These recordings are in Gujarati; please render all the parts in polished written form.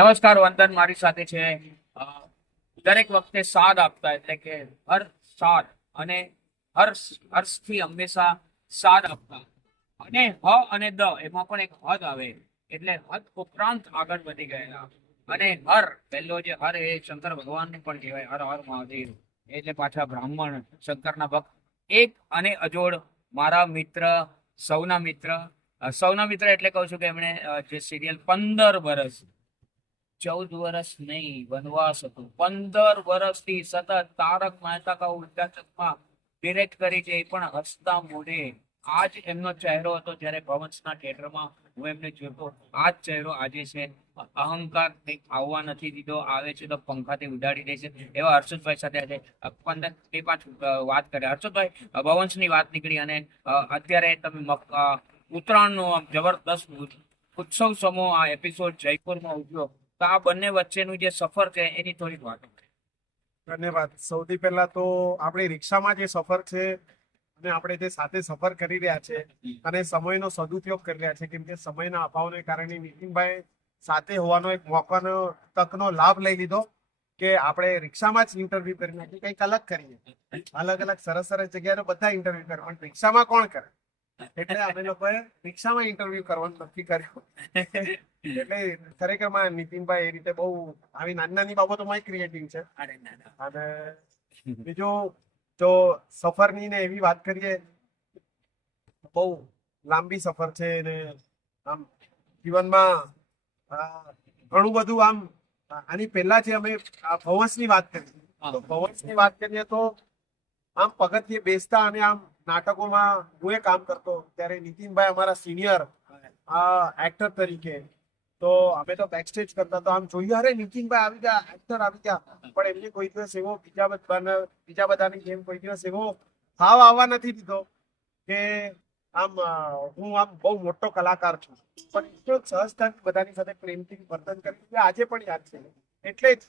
નમસ્કાર વંદન મારી સાથે છે. અ, દરેક વખતે સાદ આપતા એટલે કે હર સાદ અને હર્ષથી હંમેશા સાદ આપતા અને હ અને દ એમાં પણ એક હદ આવે એટલે હદ ઉપરાંત આગળ વધી ગયેલા. અને હર પહેલો જે હર એ શંકર ભગવાનને પણ કહેવાય, હર હર મહાદેવ એટલે પાછા બ્રાહ્મણ શંકરના ભક્ત. એક અને અજોડ મારા મિત્ર, સૌના મિત્ર. સૌના મિત્ર એટલે કહું છું કે એમણે જે સિરિયલ 15 વર્ષ, 14 વર્ષ નહીં, વનવાસ હતું, 15 વર્ષથી સતત તારક મહેતા કા ઉલ્ટા ચશ્મા ડિરેક્ટ કરી છે, એ પણ હસતા મોઢે. આજ એમનો ચહેરો હતો જ્યારે ભવન્સના થિયેટરમાં હું એમને જોતો. આ જ ચહેરો આજે છે. અહંકાર કંઈક આવવા નથી દીધો, આવે છે તો પંખાથી ઉડાડી દે છે. એવા હર્ષદભાઈ સાથે આજે 15 બે 5 વાત કરે. હર્ષદભાઈ, ભવન્સની વાત નીકળી અને અત્યારે તમે ઉત્તરાયણનો આમ જબરદસ્ત ઉત્સવ સમૂહ આ એપિસોડ જયપુરમાં ઉજવ્યો, તો આ બંને વચ્ચેનું જે સફર છે એની થોડીક વાત. ધન્યવાદ. સૌથી પહેલા તો આપણી રિક્ષામાં જે સફર છે અને આપણે જે સાથે સફર કરી રહ્યા છે અને સમયનો સદુપયોગ કરી રહ્યા છે, કેમ કે સમયના અભાવને કારણે નીતિનભાઈ સાથે હોવાનો એક મોકાનો તકનો લાભ લઈ લીધો કે આપણે રિક્ષામાં જ ઇન્ટરવ્યુ કરી નાખીએ, કંઈક અલગ કરીએ. અલગ અલગ સરસ સરસ જગ્યાએ બધા ઇન્ટરવ્યુ કરે, પણ રિક્ષામાં કોણ કરે? એટલે અમે લોકોએ રિક્ષામાં ઇન્ટરવ્યુ કરવાનું નક્કી કર્યું. એટલે ખરેખરમાં નીતિનભાઈ એ રીતે બહુ આવી નાની નાની બાબતોમાં ક્રિએટિવ છે. અને બીજું, જો સફરની ને એવી વાત કરીએ, બહુ લાંબી સફર છે ને આમ જીવનમાં ઘણું બધું આમ આની પહેલા જે અમે ભવંસની વાત કરી, તો ભવંસની વાત કરીએ તો આમ પગથિયે બેસતા અને આમ નાટકોમાં હું એ કામ કરતો ત્યારે નીતિનભાઈ અમારા સિનિયર એક્ટર તરીકે, તો અમે તો બેકસ્ટેજ કરતા, તો આમ જોઈએ અરે નીતિનભાઈ આવી ગયા, એક્ટર આવી ગયા, પણ એમને કોઈ દિવસ એવો બીજા બધાની જેમ કોઈ દિવસ એવો ભાવ આવવા નથી દીધો કે આમ હું આમ બહુ મોટો કલાકાર છું. પણ એટલો સહજતાથી બધાની સાથે પ્રેમથી વર્તન કર્યું આજે પણ યાદ છે. એટલે જ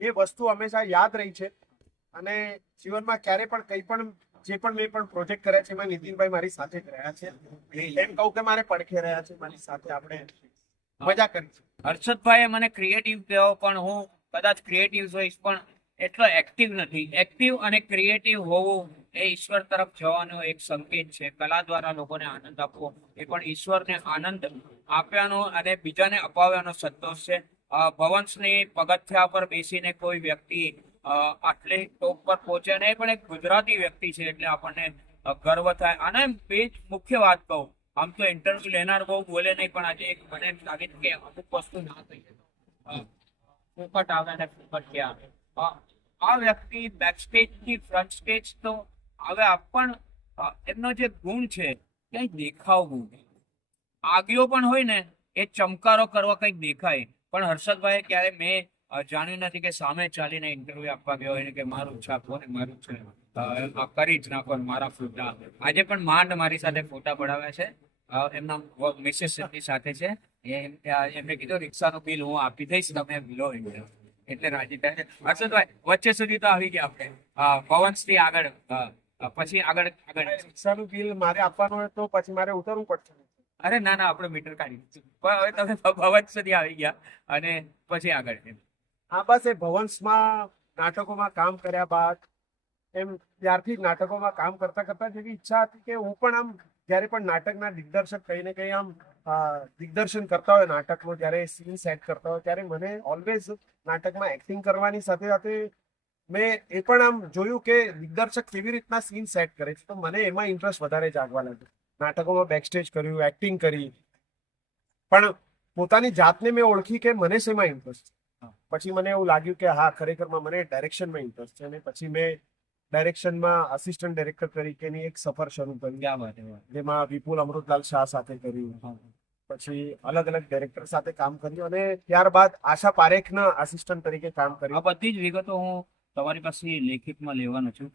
એ વસ્તુ હંમેશા યાદ રહી છે. અને જીવનમાં ક્યારે પણ કંઈ પણ જે પણ મેં પણ પ્રોજેક્ટ કર્યા છે એમાં નીતિનભાઈ મારી સાથે જ રહ્યા છે. એમ કહું કે મારે પડખે રહ્યા છે, મારી સાથે આપણે મજા કરી છે. હર્ષદભાઈએ મને ક્રિએટિવ કહો, પણ હું કદાચ ક્રિએટિવ હોઈશ પણ એટલો એક્ટિવ નથી. એક્ટિવ અને ક્રિએટિવ હોવું એ ઈશ્વર તરફ જવાનો એક સંકેત છે. કલા દ્વારા લોકોને આનંદ આપવો એ પણ ઈશ્વરને આનંદ આપ્યાનો અને બીજાને અપાવ્યાનો સંતોષ છે. ભવંસની પગથિયા પર બેસીને કોઈ વ્યક્તિ આટલે ટોપ પર પહોંચે અને એ પણ એક ગુજરાતી વ્યક્તિ છે એટલે આપણને ગર્વ થાય. અને બે જ મુખ્ય વાત કહું, આમ તો ઇન્ટરવ્યુ લેનાર બહુ બોલે નહીં, પણ આજે એક મને એમ લાગે છે કે અમુક વસ્તુ ના થઈ ફોકટ આવે અને ફોકટ ક્યાં આવે. આ વ્યક્તિ બેકસ્ટેજ થી ફ્રન્ટ સ્ટેજ તો આવે, પણ એમનો જે ગુણ છે ક્યાંય દેખાવવું. આગિયો પણ હોય ને એ ચમકારો કરવા કંઈક દેખાય. પણ હર્ષદભાઈ ક્યારે મેં જાણ્યું નથી કે સામે ચાલીને ઇન્ટરવ્યુ આપવા ગયો હોય ને કે મારું છાપો ને મારું છે કરી જ નાખો મારા ફોટા. આજે પણ માંડ મારી સાથે ફોટા પડાવ્યા છે. એમના મિસેસ સાથે છે. એમને કીધું રિક્ષાનું બિલ હું આપી દઈશ, તમે લો. એટલે રાજી થાય છે. હર્ષદભાઈ, વચ્ચે સુધી તો આવી ગયા આપણે ભવન્સથી આગળ, પછી આગળ આગળ રિક્ષાનું બિલ મારે આપવાનું હોય તો પછી મારે ઉતરવું પડશે. અરે ના ના, આપણે મીટર કાઢી દીધું. પણ હવે તમે ભવન સુધી આવી ગયા અને પછી આગળ. હા, બસ એ ભવન્સમાં નાટકોમાં કામ કર્યા બાદ એમ ત્યારથી જ નાટકોમાં કામ કરતા કરતા જેવી ઈચ્છા હતી કે હું પણ આમ જ્યારે પણ નાટકના દિગ્દર્શક કઈ ને કઈ આમ દિગ્દર્શન કરતા હોય નાટકનું, જ્યારે સીન સેટ કરતા હોય ત્યારે મને ઓલવેઝ નાટકમાં એક્ટિંગ કરવાની સાથે સાથે મેં એ પણ આમ જોયું કે દિગ્દર્શક કેવી રીતના સીન સેટ કરે છે, તો મને એમાં ઇન્ટરેસ્ટ વધારે જાગવા લાગ્યો. નાટકોમાં બેકસ્ટેજ કર્યું, એક્ટિંગ કરી, પણ પોતાની જાતને મેં ઓળખી કે મને શેમાં ઇન્ટરેસ્ટ છે. પછી મને એવું લાગ્યું કે હા, ખરેખરમાં મને ડાયરેક્શનમાં ઇન્ટરેસ્ટ છે. અને પછી મેં ડાયરેક્શનમાં આસિસ્ટન્ટ ડાયરેક્ટર તરીકેની એક સફર શરૂ કરી, જેમાં વિપુલ અમૃતલાલ શાહ સાથે કર્યું, પછી અલગ અલગ ડાયરેક્ટર સાથે કામ કર્યું અને ત્યારબાદ આશા પારેખના આસિસ્ટન્ટ તરીકે કામ કર્યું. આ બધી જ વિગતો હું તમારી પાસે લેખિતમાં લેવાનો છું,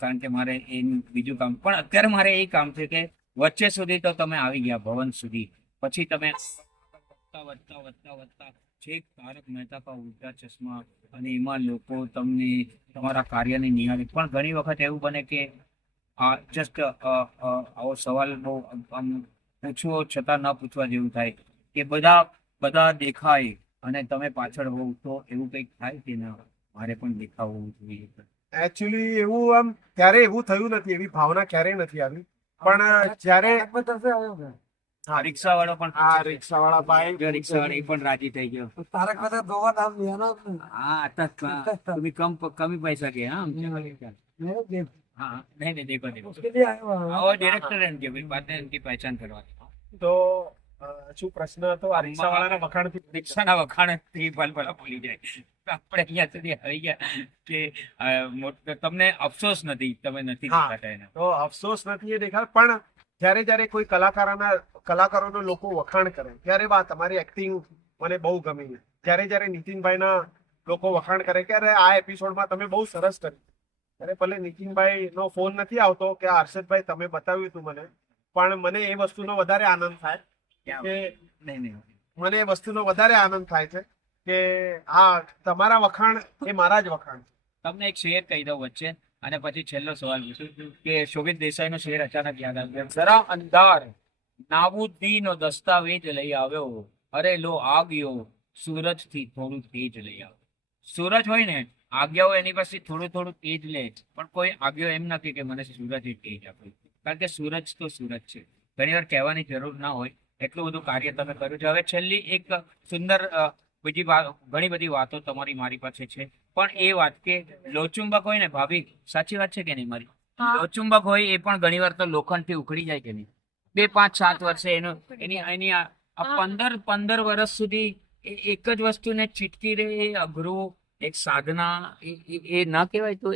કારણ કે મારે એનું બીજું કામ, પણ અત્યારે મારે એ કામ છે કે વચ્ચે સુધી તો તમે આવી ગયા ભવન સુધી, પછી તમે વધતા વધતા વધતા વધતા છેક તારક મહેતા કા ઉલ્ટા ચશ્મા, અને એમાં લોકો તમને તમારા કાર્યની નિહાળી. પણ ઘણી વખત એવું બને કે જસ્ટ આવો સવાલ બહુ આમ પૂછવો છતાં ન પૂછવા જેવું થાય કે બધા બધા દેખાય અને તમે પાછળ હોવ તો એવું કંઈક થાય કે ના મારે પણ દેખાવું જોઈએ? એકચ્યુઅલી એવું આમ ક્યારે એવું થયું નથી, એવી ભાવના ક્યારેય નથી આવી. પણ જ્યારે આ રિક્ષાવાળો પણ આ રિક્ષાવાળા ભાઈ રિક્ષાવાળો એ પણ રાજી થઈ ગયો. हाँ आता था तुम्हें कम ही पैसा के हाँ हाँ नहीं देखो वो डायरेक्टर है उनके भाई बात है उनकी पहचान करवानी તો શું પ્રશ્ન હતો આ રિક્ષાવાળાના વખાણથી? રિક્ષાના વખાણથી ભલભલા ભૂલી જાય. આપણે અહીંયા સુધી આવી ગયા કે તમને અફસોસ નથી, તમે નથી હા. દેખાતા એને. તો અફસોસ નથી એ દેખાય, પણ જ્યારે કોઈ કલાકારોના લોકો વખાણ કરે ત્યારે વાહ તમારી એક્ટિંગ મને બહુ ગમી. જ્યારે નીતિનભાઈના લોકો વખાણ કરે કે અરે આ એપિસોડમાં તમે બહુ સરસ કર્યું, ત્યારે ભલે નીતિનભાઈ નો ફોન નથી આવતો કે આ હર્ષદભાઈ તમે બતાવ્યું હતું મને, પણ મને એ વસ્તુનો વધારે આનંદ થાય કે નહીં મને એ વસ્તુનો વધારે આનંદ થાય છે કે હા તમારા વખાણ એ મારા જ વખાણ. તમને એક શેર કહી દઉં વચ્ચે અને પછી છેલ્લો સવાલ પૂછું કે શોભિત દેસાઈનો શેર અચાનક યાદ આવ્યો. જરા અંધાર નાબૂદીનો દસ્તાવેજ લઈ આવ્યો, અરે લો આ ગયો સૂરજથી થોડું તેજ લઈ આવ્યો. સૂરજ હોય ને આગિયાઓ એની પાસે થોડું તેજ લે, પણ કોઈ આગિયો એમ નથી કે મને સૂરજ એ તેજ આપે, કારણ કે સૂરજ તો સૂરજ છે. ઘણી વાર કહેવાની જરૂર ના હોય એટલું બધું કાર્ય તમે કર્યું છે. હવે છેલ્લી એક સુંદર બીજી ઘણી બધી વાતો તમારી મારી પાસે છે, પણ એ વાત કે લોચુંબક હોય ને ભાભી, સાચી વાત છે કે નહીં મારી? લોચુંબક હોય એ પણ ઘણી વાર તો લોખંડથી ઉખડી જાય કે નહીં? 2, 5, 7 વર્ષે એની આ 15 વર્ષ સુધી એક જ વસ્તુને ચીટકી રહે એ અઘરું એક સાધના એ ના કહેવાય તો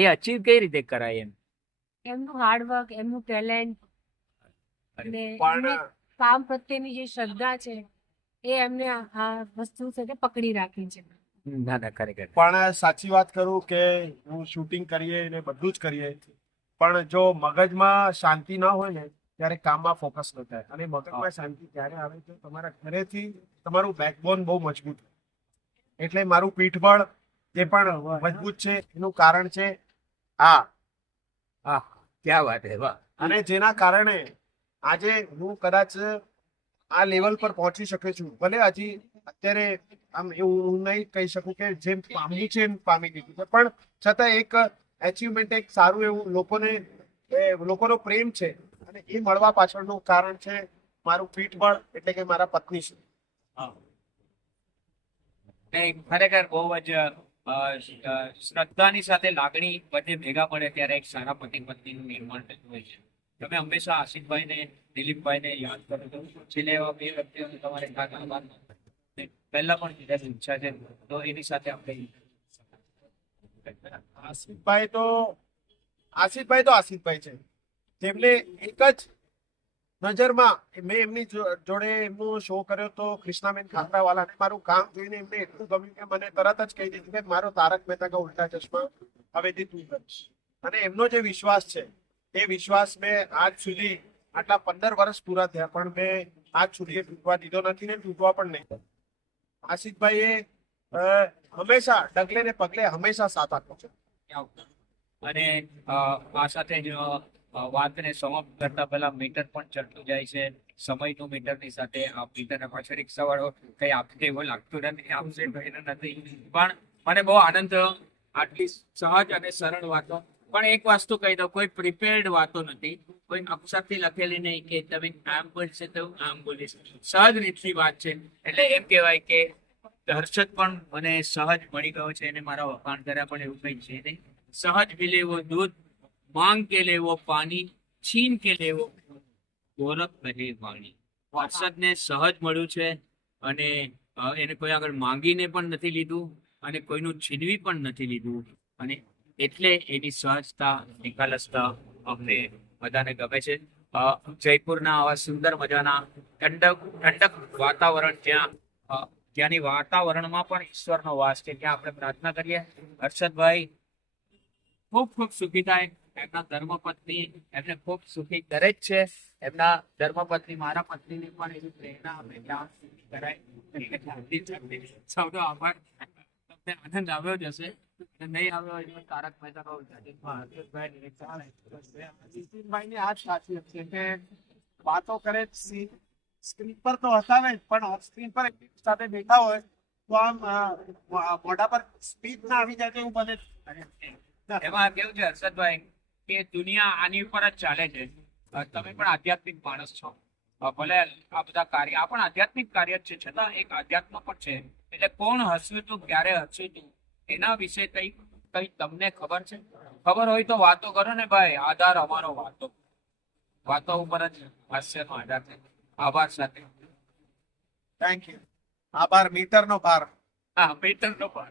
એ અચીવ કઈ રીતે કરાય એમ? એમનું હાર્ડવર્ક, એમનું ટેલેન્ટ અને પણ એમને કામ પ્રત્યેની જે શ્રદ્ધા છે એ એમને આ વસ્તુ સાથે પકડી રાખી છે. ના ના ખરેખર. પણ સાચી વાત કરું કે હું શૂટિંગ કરીએ ને બધું જ કરીએ, પણ જો મગજમાં શાંતિ ના હોય ને ત્યારે કામમાં ફોકસ ન થાય. અને મગજમાં શાંતિ ત્યારે આવે છે તમારા ઘરેથી તમારું બેકબોન બહુ મજબૂત હોય. એટલે મારું પીઠબળ જે પણ મજબૂત છે એનું કારણ છે આ. હા ક્યાં વાત હે, વાહ. અને જેના કારણે આજે હું કદાચ આ લેવલ પર પહોંચી શક્યો છું. ભલે હજી અત્યારે આમ એવું હું નહીં કહી શકું કે જેમ પામવું છે એમ પામી દીધું છે, પણ છતાં એક એચિવમેન્ટ, એક સારું એવું લોકોનો પ્રેમ છે, અને એ મળવા પાછળનું કારણ છે મારું પીઠબળ એટલે કે મારા પત્ની છે. ખરેખર બહુ જ શ્રદ્ધાની સાથે લાગણી બધે ભેગા પડે ત્યારે એક સારા પતિ પત્નીનું નિર્માણ થતું હોય છે. તમે હંમેશા આશિષભાઈને, દિલીપભાઈને યાદ કરો છો. છેલ્લે એવા 2 વ્યક્તિઓ તમારે પહેલા પણ કીધા ઈચ્છા છે તો એની સાથે આપણે આશિષભાઈ તો આશિષભાઈ છે, જેમને એક જ નજરમાં મેં એમની જોડે એમનો શો કર્યો તો કૃષ્ણાબેન ખાખરાવાલા, અને મારું કામ જોઈને એમને એટલું ગમ્યું કે મને તરત જ કહી દીધું કે મારો તારક મહેતા કા ઉલ્ટા ચશ્મા હવેથી તું કરીશ. અને એમનો જે વિશ્વાસ છે એ વિશ્વાસ મેં આજ સુધી, આટલા 15 વર્ષ પૂરા થયા પણ મેં આજ સુધી તૂટવા દીધો નથી ને તૂટવા પણ નહીં. આશિષભાઈએ હંમેશા ડગલે ને પગલે હંમેશા સાથ આપ્યો છે. અને આ સાથે જ વાતને સમાપ્ત કરતા પહેલા મીટર પણ ચડતું જાય છે. સમયનું મીટરની સાથે આ મીટરના પાછળ રિક્ષાવાળો કઈ આપશે એવું લાગતું નથી, આપશે નથી. પણ મને બહુ આનંદ થયો આટલી સહજ અને સરળ વાતો. પણ એક વસ્તુ કહી દઉં, કોઈ પ્રિપેર્ડ વાતો નથી, કોઈ અક્ષરથી લખેલી નહીં કે તમે આમ બોલશે તો આમ બોલીશ. સહજ રીતની વાત છે. એટલે એમ કહેવાય કે હર્ષદ પણ મને સહજ મળી ગયો છે અને મારા વખાણ કર્યા પણ એવું કઈ છે નહીં. સહજ મિલે वो दूध, मांग के ले वो पानी, छीन के ले वो ગોરખ કહે વાણી. હર્ષદને સહજ મળ્યું છે અને એને કોઈ આગળ માંગીને પણ નથી લીધું અને કોઈનું છીનવી પણ નથી લીધું, અને એટલે એની સહજતા, નિખાલસતા અમને બધાને ગમે છે. જયપુરના આવા સુંદર મજાના ઠંડક વાતાવરણ, ત્યાંની વાતાવરણમાં પણ ઈશ્વરનો વાસ છે, ત્યાં આપણે પ્રાર્થના કરીએ હર્ષદભાઈ ખૂબ ખૂબ સુખી થાય. એમના ધર્મપત્ની એમને ખૂબ સુખી કરે જ છે. એમના ધર્મપત્ની મારા પત્નીને પણ એવી પ્રેરણા આપે કે આમ સુખી કરાય. સૌનો આભાર. તમને આનંદ આવ્યો જ હશે, નહીં આવ્યો હોય તો તારક મહેતાનો ઉલ્ટા ચશ્મા નીતિનભાઈની આ જ ખાસિયત છે કે વાતો કરે સ્ક્રીન પર તો હસાવે જ, પણ ઓફ સ્ક્રીન પર સાથે બેઠા હોય તો આમ મોઢા પર સ્પીચ ના આવી જાય તો એવું બને. એમાં કેવું છે હર્ષદભાઈ કે દુનિયા આની ઉપર જ ચાલે છે. તમે પણ આધ્યાત્મિક માણસ છો. ભલે આ બધા કાર્ય આ પણ આધ્યાત્મિક કાર્ય જ છે, છતાં એક આધ્યાત્મ પણ છે. એટલે કોણ હસ્યું તું, ક્યારે હસ્યું તું, એના વિશે કઈ તમને ખબર છે? ખબર હોય તો વાતો કરો ને ભાઈ. આધાર અમારો વાતો ઉપર જ હાસ્યનો આધાર છે. આભાર સાથે. Thank you. આભાર. મીટર નો ભાર. હા, મીટર નો પણ